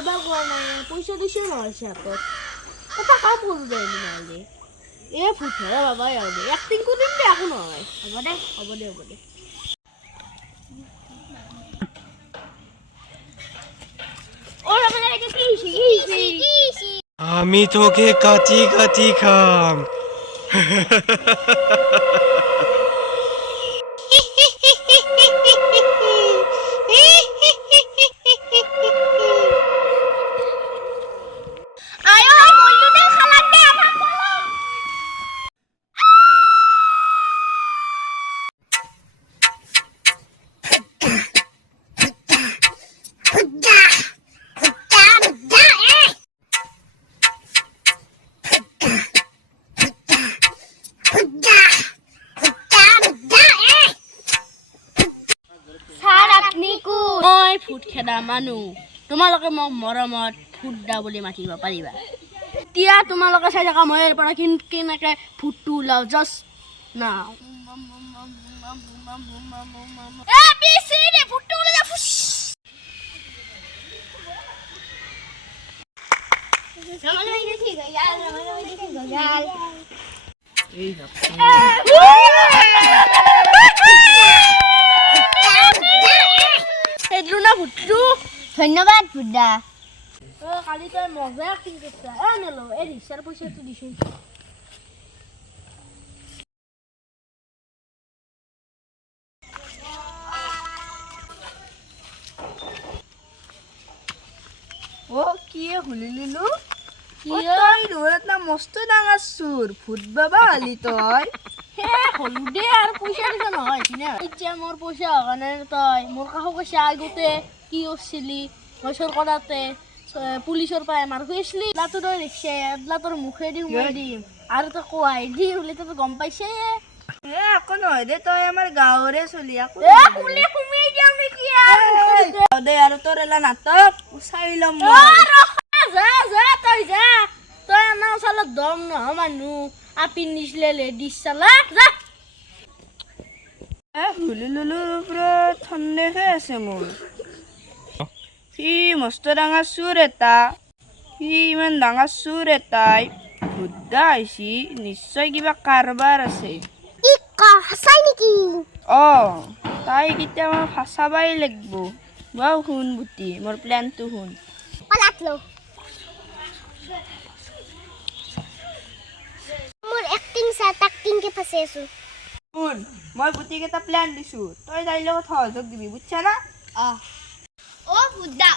কারবার করা নাই পয়সা দিছে না আছে হাতত ওটা কাম করু দেয় নালে এ ফুটে বাবা যাবে অ্যাক্টিং করিম দে এখন হয় হবে দে ওরা মানে এটা কি আমি তোকে কাচি কাচি খাম ফুট খেদা মানুহ তোমালোকে মোক মৰমত ফুটদা বুলি মাতিব পাৰিবা এতিয়া তোমালোকে চাই থাকা মই পৰা কেনেকে ফুটটো ওলাও জাষ্ট নাও ফুটটো ওলাই ফুস ধন্যবাদ বুদ্ধা কালি তই মজা এক্টিং করছা নেলো এই রিক্সার পয়সা তো দিছ ও কি হুলিলিলু কি তুই দৌড়াত না মস্ত ডাঙার সুর ফুট বাবা আলি তুই হলু দে আর পয়সা দিছ নহয় কিনা এতিয়া মোর পয়সা হগানে তই মোর কাহো পয়সা আগতে কি করছিলি বছর করাতে পুলিশের পায়ে মার হয়েছিলি তোর রিক্সা এদলা তোর মুখে দিম আর তো কোয়াই দি বলে তো গম পাইছে এখন হয় দে তুই আমার গাঁৱৰে চলি আকৌ কুলি কুমি যাও নেকি দে আৰু তোৰ এলা নাটক উচাই লম যা তই না চালা দম নহ মানুহ আপি নিছলে লেডিস চালা যা হুলিলুলুৰ ওপৰত সন্দেহে আছে মোৰ সি মস্ত ডাঙৰ চুৰ এটা সি ইমান ডাঙৰ চুৰ এটাই বুদ্ধা আহিছি নিশ্চয় কিবা কাৰবাৰ আছে হাসাই নেকি তাই কেতিয়া মই ফাঁচাবাই লাগব বাও শুন বুটি মোৰ প্লেনটো শুন মোৰ এক্টিং কে ফাঁসে আছো শুন মই বুটিক এটা প্লেন দিছো তই তাইৰ লগত সহযোগ দিবি বুজছা না ও বুদ্ধা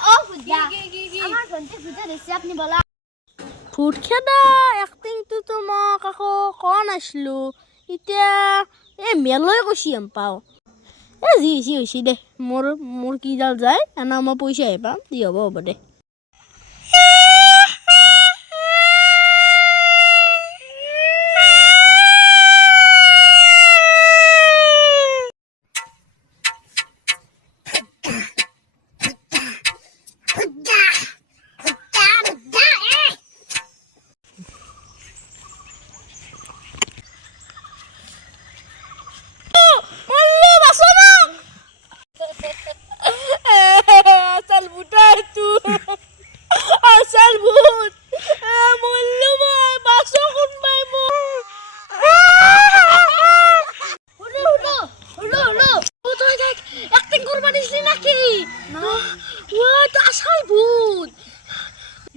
আমার ঘন্টে বুদ্ধা দিছে আপনি বলা ফুট খেদা এক্টিং তো মোক আকৌ কোৱা নাছিলো এতিয়া মেলই কৈছি পাও যি হৈছে দে মোৰ কিডাল যায় এনা মই পইচা পাম দি হ'ব দে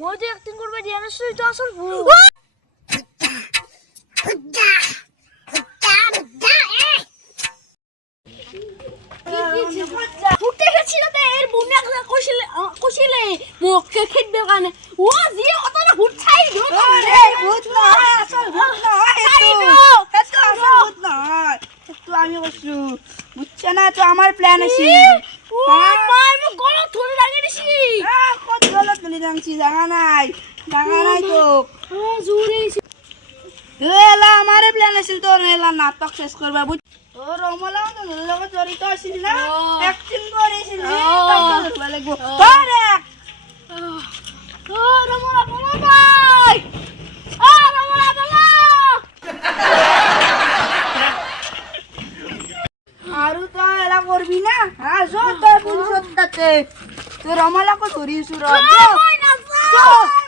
মই যে এক্টিং করবে দিয়া না তুই তো আসল ভূত ফুটে গেছিল তে এর বুনা কইছিলে মুখে খেদবে কানে ও জি কত না ভূত ছাই দিও আরে ভূত না আসল ভূত না এত আসল ভূত না তো আমি কইছু বুঝছ না তো আমার প্ল্যান আছে ও মাই মো গলত ধরে লাগিয়ে দিছি কত গলত ধরে রাখছি জানা নাই তো জোরে এলা আমারে প্ল্যান আছিল তো এলা নাটক শেষ করবা বুঝ ও রমলাও তো লগত জড়িত আছিল না অ্যাকশন করেছিল তাকে ধরবা লাগবো ধরে ও রমলা বলা ভাই রমলা বলা আরু তো এলা করবি না যত পুলিশ তাতে তো রমলাকে ধরিছু চ